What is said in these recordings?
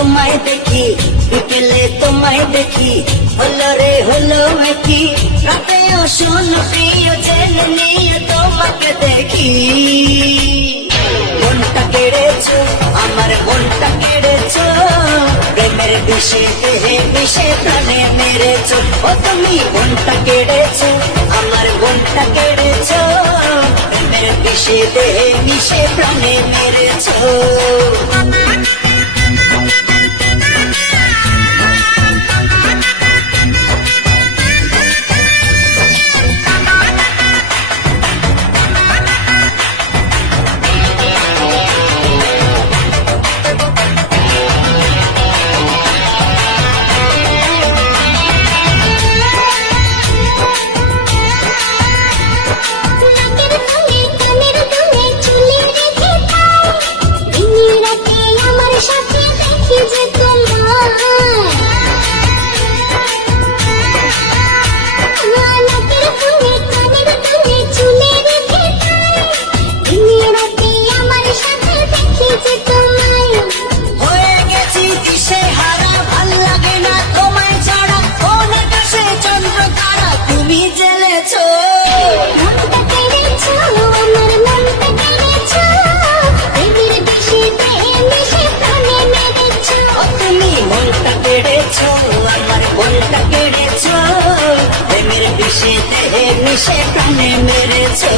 তোমায় দেখি, বিকেলে তোমায় দেখি, হলো রে হলো কি রাতেও শোনো প্রিয় জেনে নিয়ে তোমাকে দেখি। মনটা কেড়েছো, আমার মনটা কেড়েছো, প্রেমের বিষে দেহে বিষে প্রাণে মেরেছো। ও তুমি মনটা কেড়েছো, আমার মনটা কেড়েছো, প্রেমের বিষে দেহে বিষে প্রাণে মেরেছো। আমার মনটা কেড়েছো, প্রেমের বিষে দেহে মিশে প্রাণে মেরেছো।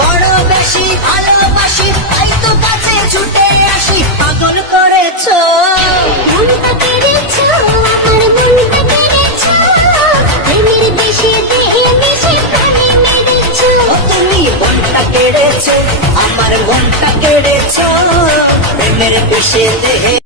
বড় বেশি ভালোবাসি, তাই তো কাছে ছুটে আসি, পাগল করেছো। মনটা কেড়েছো, আমার মনটা কেড়েছো, প্রেমের বিষে দেহে মিশে প্রাণে মেরেছো। তুমি মনটা কেড়েছো, আমার মনটা কেড়েছো, প্রেমের বিষে দেহে